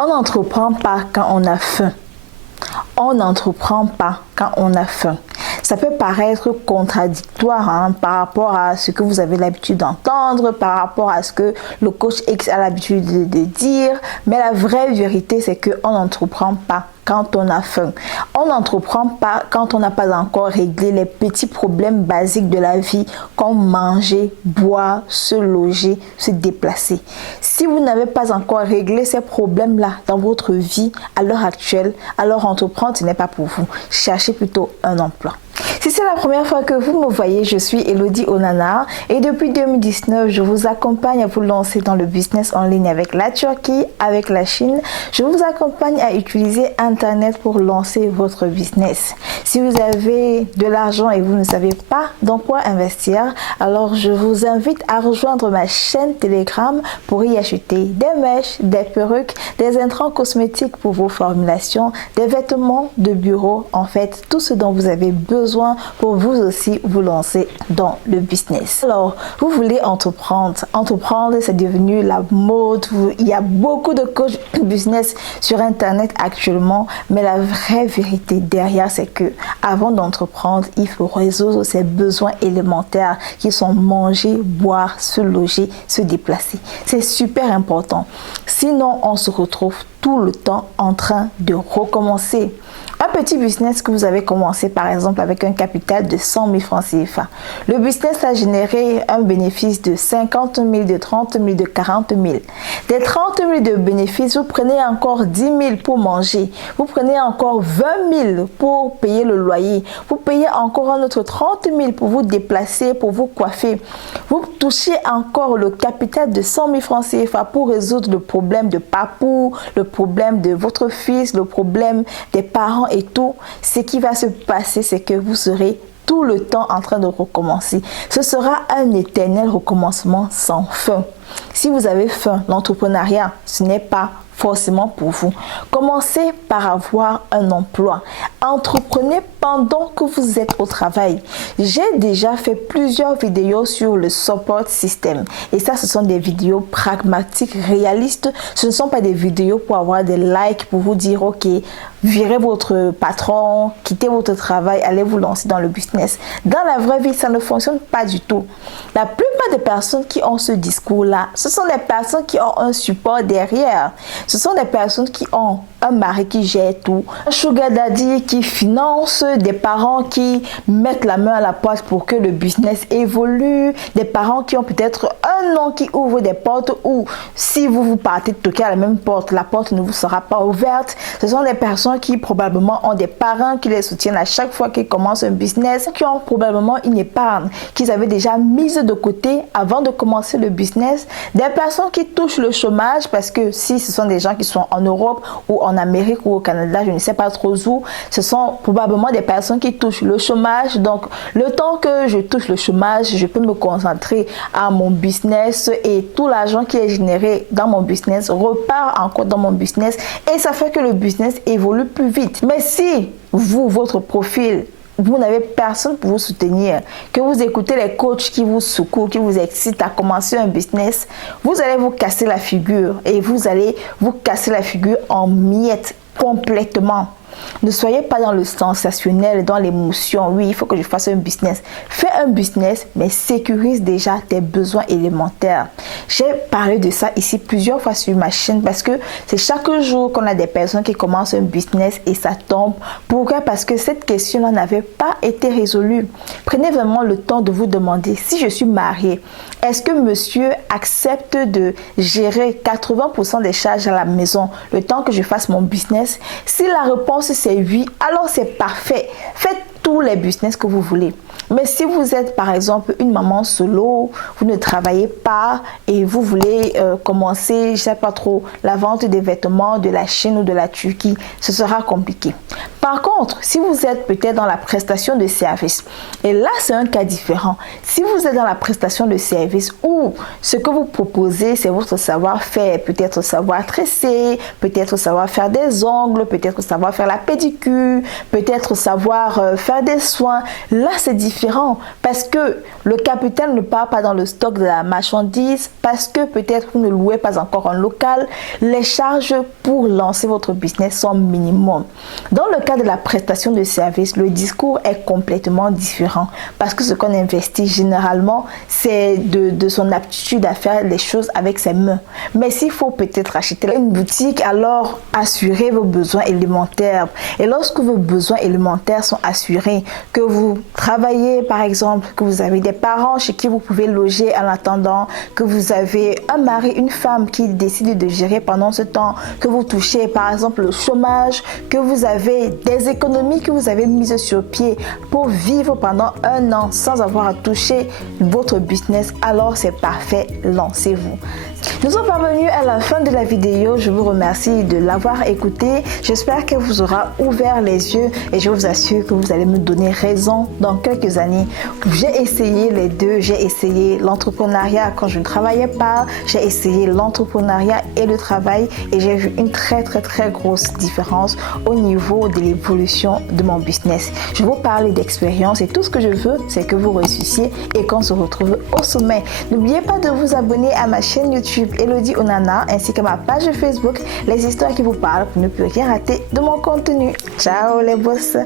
On n'entreprend pas quand on a faim. On n'entreprend pas quand on a faim. Ça peut paraître contradictoire par rapport à ce que vous avez l'habitude d'entendre, par rapport à ce que le coach X a l'habitude de dire, mais la vraie vérité, c'est qu'on n'entreprend pas quand on a faim. On n'entreprend pas quand on n'a pas encore réglé les petits problèmes basiques de la vie, comme manger, boire, se loger, se déplacer. Si vous n'avez pas encore réglé ces problèmes-là dans votre vie à l'heure actuelle, alors entreprendre, ce n'est pas pour vous. Cherchez plutôt un emploi. Si c'est la première fois que vous me voyez, je suis Elodie Onana et depuis 2019, je vous accompagne à vous lancer dans le business en ligne avec la Turquie, avec la Chine. Je vous accompagne à utiliser Internet pour lancer votre business. Si vous avez de l'argent et vous ne savez pas dans quoi investir, alors je vous invite à rejoindre ma chaîne Telegram pour y acheter des mèches, des perruques, des intrants cosmétiques pour vos formulations, des vêtements de bureau, en fait, tout ce dont vous avez besoin pour vous aussi vous lancer dans le business. Alors, vous voulez entreprendre. Entreprendre, c'est devenu la mode. Il y a beaucoup de coachs business sur Internet actuellement, mais la vraie vérité derrière, c'est que avant d'entreprendre, il faut résoudre ses besoins élémentaires qui sont manger, boire, se loger, se déplacer. C'est super important. Sinon, on se retrouve tout le temps en train de recommencer. Un petit business que vous avez commencé par exemple avec un capital de 100 000 francs CFA. Le business a généré un bénéfice de 50 000, de 30 000, de 40 000. Des 30 000 de bénéfices, vous prenez encore 10 000 pour manger. Vous prenez encore 20 000 pour payer le loyer. Vous payez encore un autre 30 000 pour vous déplacer, pour vous coiffer. Vous touchez encore le capital de 100 000 francs CFA pour résoudre le problème de papou, le problème de votre fils, le problème des parents et tout. Ce qui va se passer, c'est que vous serez tout le temps en train de recommencer. Ce sera un éternel recommencement sans fin. Si vous avez faim, l'entrepreneuriat, ce n'est pas forcément pour vous. Commencez par avoir un emploi. Entreprenez pendant que vous êtes au travail. J'ai déjà fait plusieurs vidéos sur le support system. Et ça, ce sont des vidéos pragmatiques, réalistes. Ce ne sont pas des vidéos pour avoir des likes, pour vous dire, ok, virez votre patron, quittez votre travail, allez vous lancer dans le business. Dans la vraie vie, ça ne fonctionne pas du tout. La plupart des personnes qui ont ce discours-là, ce sont des personnes qui ont un support derrière. Ce sont des personnes qui ont un mari qui gère tout, un sugar daddy qui finance, des parents qui mettent la main à la porte pour que le business évolue, des parents qui ont peut-être un nom qui ouvre des portes où si vous partez toquer à la même porte, la porte ne vous sera pas ouverte. Ce sont des personnes qui probablement ont des parents qui les soutiennent à chaque fois qu'ils commencent un business, qui ont probablement une épargne qu'ils avaient déjà mise de côté avant de commencer le business. Des personnes qui touchent le chômage parce que si ce sont des gens qui sont en Europe ou en Amérique ou au Canada, je ne sais pas trop où, ce sont probablement des personnes qui touchent le chômage. Donc, le temps que je touche le chômage, je peux me concentrer à mon business et tout l'argent qui est généré dans mon business repart encore dans mon business et ça fait que le business évolue plus vite. Mais si vous, votre profil, vous n'avez personne pour vous soutenir, que vous écoutez les coachs qui vous secouent, qui vous excitent à commencer un business, vous allez vous casser la figure et vous allez vous casser la figure en miettes complètement. Ne soyez pas dans le sensationnel, dans l'émotion. Oui, il faut que je fasse un business. Fais un business, mais sécurise déjà tes besoins élémentaires. J'ai parlé de ça ici plusieurs fois sur ma chaîne parce que c'est chaque jour qu'on a des personnes qui commencent un business et ça tombe. Pourquoi? Parce que cette question-là n'avait pas été résolue. Prenez vraiment le temps de vous demander, si je suis mariée, est-ce que monsieur accepte de gérer 80% des charges à la maison le temps que je fasse mon business? Si la réponse c'est oui, alors c'est parfait. Faites tous les business que vous voulez. Mais si vous êtes par exemple une maman solo, vous ne travaillez pas et vous voulez commencer, je sais pas trop, la vente des vêtements de la Chine ou de la Turquie, ce sera compliqué. Par contre, si vous êtes peut-être dans la prestation de service, et là c'est un cas différent. Si vous êtes dans la prestation de service où ce que vous proposez c'est votre savoir-faire, peut-être savoir tresser, peut-être savoir faire des ongles, peut-être savoir faire la pédicure, peut-être savoir faire des soins, là c'est différent. différent parce que le capital ne part pas dans le stock de la marchandise, parce que peut-être vous ne louez pas encore un local. Les charges pour lancer votre business sont minimum. Dans le cas de la prestation de service, le discours est complètement différent parce que ce qu'on investit généralement, c'est de son aptitude à faire les choses avec ses mains. Mais s'il faut peut-être acheter une boutique, alors assurez vos besoins élémentaires. Et lorsque vos besoins élémentaires sont assurés, que vous travaillez par exemple, que vous avez des parents chez qui vous pouvez loger en attendant, que vous avez un mari, une femme qui décide de gérer pendant ce temps, que vous touchez par exemple le chômage, que vous avez des économies que vous avez mises sur pied pour vivre pendant un an sans avoir à toucher votre business, alors c'est parfait, lancez-vous. Nous sommes parvenus à la fin de la vidéo. Je vous remercie de l'avoir écouté. J'espère qu'elle vous aura ouvert les yeux et je vous assure que vous allez me donner raison dans quelques années. J'ai essayé les deux. J'ai essayé l'entrepreneuriat quand je ne travaillais pas. J'ai essayé l'entrepreneuriat et le travail et j'ai vu une très grosse différence au niveau de l'évolution de mon business. Je vous parle d'expérience et tout ce que je veux, c'est que vous réussissiez et qu'on se retrouve au sommet. N'oubliez pas de vous abonner à ma chaîne YouTube Elodie Onana ainsi qu'à ma page Facebook Les Histoires qui vous parlent pour ne plus rien rater de mon contenu. Ciao les boss!